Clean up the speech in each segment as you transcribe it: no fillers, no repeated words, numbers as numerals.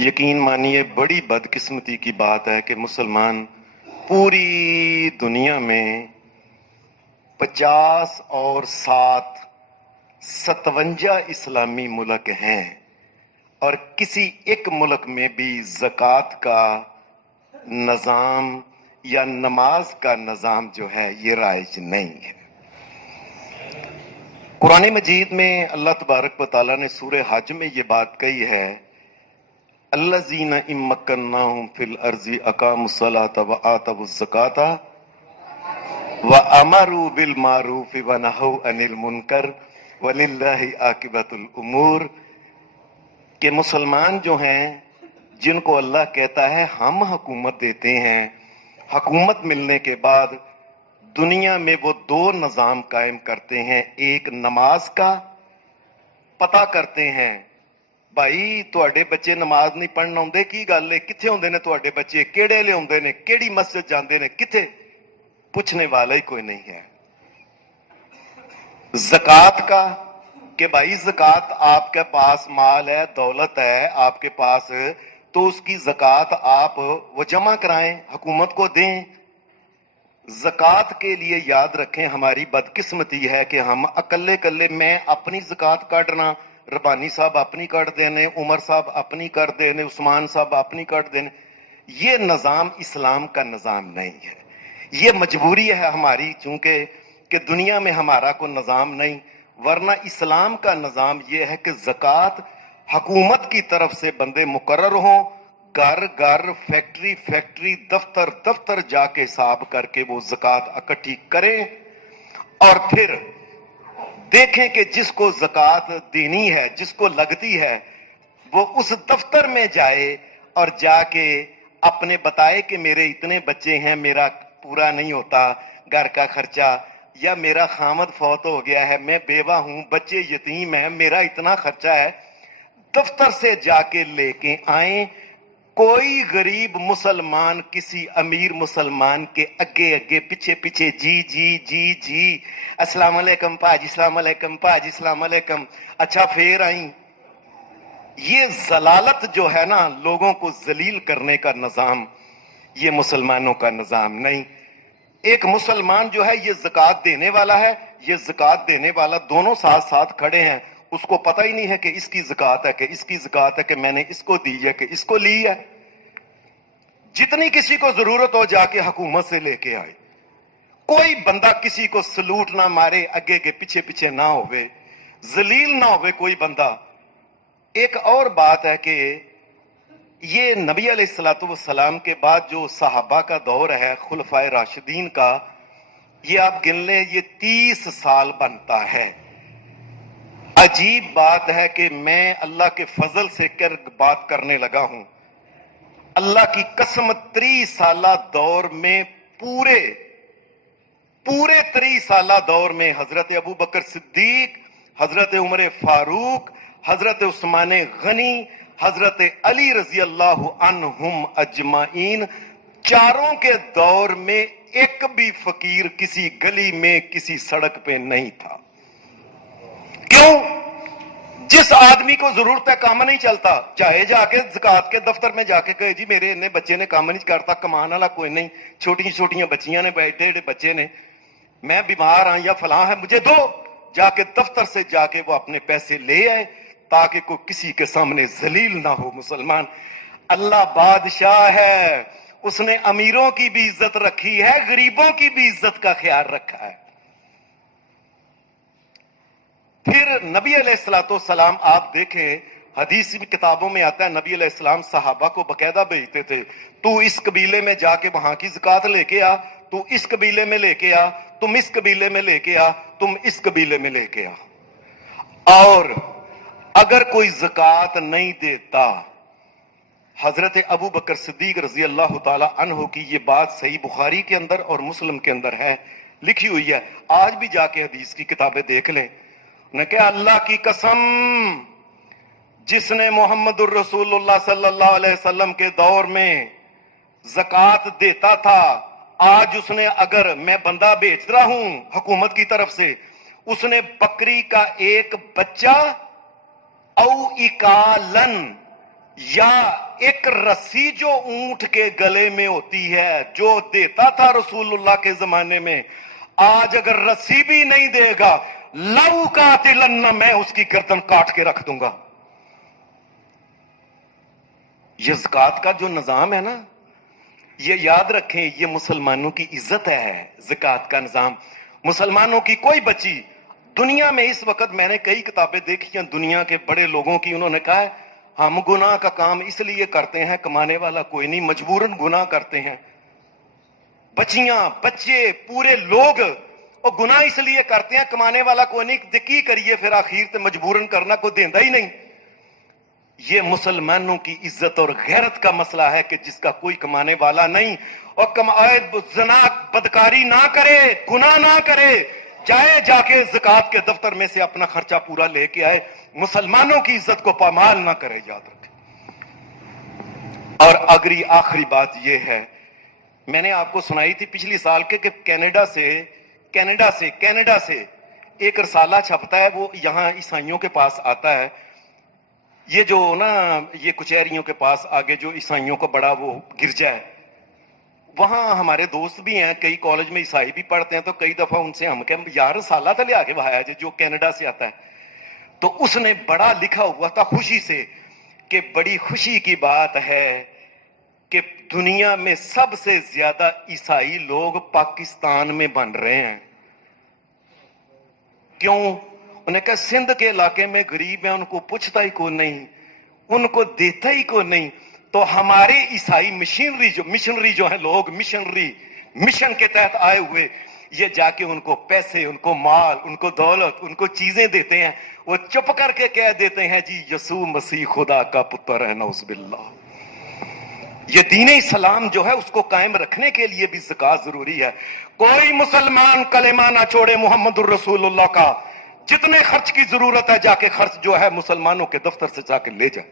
यकीन मानिए बड़ी बदकिस्मती की बात है कि मुसलमान पूरी दुनिया में 50 और 7 57 इस्लामी मुल्क हैं और किसी एक मुल्क में भी ज़कात का निज़ाम या नमाज का निज़ाम जो है ये राइज नहीं है। कुरान मजीद में अल्लाह तबारक व तआला ने सूरह हज में ये बात कही है, अल्लज़ीना इम्मक्कन्नाहुम फिल अर्ज़ि अक़ामुस्सलाता व आतवुज़्ज़काता व अमरू बिल मारूफ व नहौ अनिल मुनकर वलिल्लाहि आकिबतुल उमूर। के मुसलमान जो हैं जिनको अल्लाह कहता है हम हुकूमत देते हैं, हुकूमत मिलने के बाद दुनिया में वो 2 निज़ाम कायम करते हैं। एक नमाज का पता करते हैं, भाई तुहाडे बच्चे नमाज नहीं पढ़न आउंदे, की गल है, किथे हुंदे ने तुहाडे बच्चे, केड़े लिआउंदे ने, केड़ी मस्जिद जांदे ने, किथे, पूछने वाला ही कोई नहीं है। ज़कात का कि भाई ज़कात आपके पास माल है, दौलत है आपके पास, तो उसकी ज़कात आप वो जमा कराएं, हुकूमत को दें। ज़कात के लिए याद रखें हमारी बदकिस्मती है कि हम अकल्ले कल्ले मैं अपनी ज़कात काटना, रबानी साहब अपनी काट देने, उमर साहब अपनी कर देने, उस्मान साहब अपनी काट देने। ये निज़ाम इस्लाम का निज़ाम नहीं है, ये मजबूरी है हमारी, चूंकि कि दुनिया में हमारा कोई निज़ाम नहीं। वरना इस्लाम का निज़ाम ये है कि ज़कात हुकूमत की तरफ से बंदे मुकर्रर हों, घर घर फैक्ट्री फैक्ट्री दफ्तर दफ्तर जाके हिसाब करके वो ज़कात इकट्ठी करें और फिर देखें कि जिसको ज़कात देनी है, जिसको लगती है, वो उस दफ्तर में जाए और जाके अपने बताए कि मेरे इतने बच्चे हैं, मेरा पूरा नहीं होता घर का खर्चा, या मेरा खामद फौत हो गया है, मैं बेवा हूं, बच्चे यतीम हैं, मेरा इतना खर्चा है। दफ्तर से जाके लेके आए। कोई गरीब मुसलमान किसी अमीर मुसलमान के अगे अगे पीछे पीछे जी जी जी जी अस्सलाम वालेकुम भाजी, अस्सलाम वालेकुम भाजी, अस्सलाम वालेकुम, अच्छा फिर आई। ये जलालत जो है ना, लोगों को जलील करने का निजाम, ये मुसलमानों का निजाम नहीं। एक मुसलमान जो है ये ज़कात देने वाला है, ये ज़कात देने वाला दोनों साथ साथ खड़े हैं, उसको पता ही नहीं है कि इसकी ज़कात है कि इसकी ज़कात है, कि मैंने इसको दी है कि इसको ली है। जितनी किसी को जरूरत हो जाके हुकूमत से लेके आए, कोई बंदा किसी को सलूट ना मारे, आगे के पीछे पीछे ना होवे, जलील ना होवे कोई बंदा। एक और बात है कि ये नबी अलैहिस्सलाम के बाद जो सहाबा का दौर है खुलफाए राशिदीन का, ये आप गिन लें, ये 30 साल बनता है। अजीब बात है कि मैं अल्लाह के फजल से कर बात करने लगा हूं, अल्लाह की कसम 30 साला दौर में पूरे 30 साला दौर में हजरत अबू बकर सिद्दीक, हजरत उमर फारूक, हजरत उस्मान गनी, हजरत अली रजी अल्लाह अन्हुम अजमाइन, चारों के दौर में एक भी फकीर किसी गली में किसी सड़क पे नहीं था। क्यों? जिस आदमी को जरूरत है काम नहीं चलता, चाहे जाके ज़कात के दफ्तर में जाके कहे जी मेरे इन्ने बच्चे ने काम नहीं करता, कमान वाला कोई नहीं, छोटी छोटी बच्चियां ने, बैठे बच्चे ने, मैं बीमार हाँ या फलां है मुझे दो, जाके दफ्तर से जाके वो अपने पैसे ले आए ताकि कोई किसी के सामने जलील ना हो। मुसलमान, अल्लाह बादशाह है, उसने अमीरों की भी इज्जत रखी है, गरीबों की भी इज्जत का ख्याल रखा है। फिर नबी अलैहिस्सलाम आप देखें, हदीस की किताबों में आता है, नबी अलैहिस्सलाम सहाबा को बकायदा भेजते थे, तू इस कबीले में जाके वहां की ज़कात लेके आ, तू इस कबीले में लेके आ, तुम इस कबीले में लेके आ, तुम इस कबीले में लेके आ। और अगर कोई ज़कात नहीं देता, हजरत अबू बकर सिद्दीक रजी अल्लाह ताला अन्हु की ये बात सही बुखारी के अंदर और मुस्लिम के अंदर है, लिखी हुई है, आज भी जाके हदीस की किताबें देख लें। ने क्या अल्लाह की कसम, जिसने मोहम्मदुर रसूलुल्लाह सल्लल्लाहु अलैहि वसल्लम के दौर में ज़कात देता था, आज उसने, अगर मैं बंदा बेच रहा हूं हुकूमत की तरफ से, उसने बकरी का एक बच्चा औ इकालन یا ایک رسی جو اونٹ کے گلے میں ہوتی ہے جو دیتا تھا رسول اللہ کے زمانے میں، آج اگر رسی بھی نہیں دے گا لو قاتلن، میں اس کی گردن کاٹ کے رکھ دوں گا۔ یہ زکوٰۃ کا جو نظام ہے نا، یہ یاد رکھیں، یہ مسلمانوں کی عزت ہے۔ زکوٰۃ کا نظام، مسلمانوں کی کوئی بچی دنیا میں اس وقت، میں نے کئی کتابیں دیکھی ہیں دنیا کے بڑے لوگوں کی، انہوں نے کہا ہے ہم گناہ کا کام اس لیے کرتے ہیں، کمانے والا کوئی نہیں، مجبوراً گناہ کرتے ہیں۔ بچیاں، بچے، پورے لوگ اور گناہ اس لیے کرتے ہیں، کمانے والا کوئی نہیں، کی کریے پھر آخر تے مجبوراً کرنا کوئی دیندا ہی نہیں۔ یہ مسلمانوں کی عزت اور غیرت کا مسئلہ ہے کہ جس کا کوئی کمانے والا نہیں، اور زنا بدکاری نہ کرے، گناہ نہ کرے، جائے جا کے زکوٰۃ کے دفتر میں سے اپنا خرچہ پورا لے کے آئے، مسلمانوں کی عزت کو پامال نہ کرے، یاد رکھیں۔ اور آخری بات یہ ہے، میں نے آپ کو سنائی تھی پچھلی سال کہ کینیڈا سے ایک رسالہ چھپتا ہے، وہ یہاں عیسائیوں کے پاس آتا ہے، یہ جو نا یہ کچہریوں کے پاس آگے جو عیسائیوں کا بڑا وہ گرجا ہے، وہاں ہمارے دوست بھی ہیں، کئی کالج میں عیسائی بھی پڑھتے ہیں، تو کئی دفعہ ان سے ہم کہ یار رسالہ تو لے آگے بہایا جو کینیڈا سے آتا ہے، تو اس نے بڑا لکھا ہوا تھا خوشی سے کہ بڑی خوشی کی بات ہے کہ دنیا میں سب سے زیادہ عیسائی لوگ پاکستان میں بن رہے ہیں۔ کیوں؟ انہیں کہا سندھ کے علاقے میں غریب ہیں، ان کو پوچھتا ہی کوئی نہیں، ان کو دیتا ہی کوئی نہیں، تو ہمارے عیسائی مشنری جو ہیں لوگ، مشن کے تحت آئے ہوئے، یہ جا کے ان کو پیسے، ان کو مال، ان کو دولت، ان کو چیزیں دیتے ہیں، وہ چپ کر کے کہہ دیتے ہیں جی یسوع مسیح خدا کا پتر ہے، نعوذ باللہ۔ یہ دین اسلام جو ہے اس کو قائم رکھنے کے لیے بھی زکوٰۃ ضروری ہے۔ کوئی مسلمان کلمہ نہ چھوڑے محمد الرسول اللہ کا، جتنے خرچ کی ضرورت ہے جا کے خرچ جو ہے مسلمانوں کے دفتر سے جا کے لے جائے۔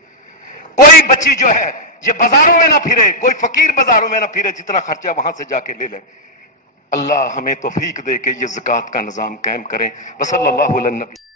کوئی بچی جو ہے یہ بازاروں میں نہ پھرے، کوئی فقیر بازاروں میں نہ پھرے، جتنا خرچہ وہاں سے جا کے لے لے۔ اللہ ہمیں توفیق دے کہ یہ زکوٰۃ کا نظام قائم کریں۔ وصلی اللہ علیہ وسلم۔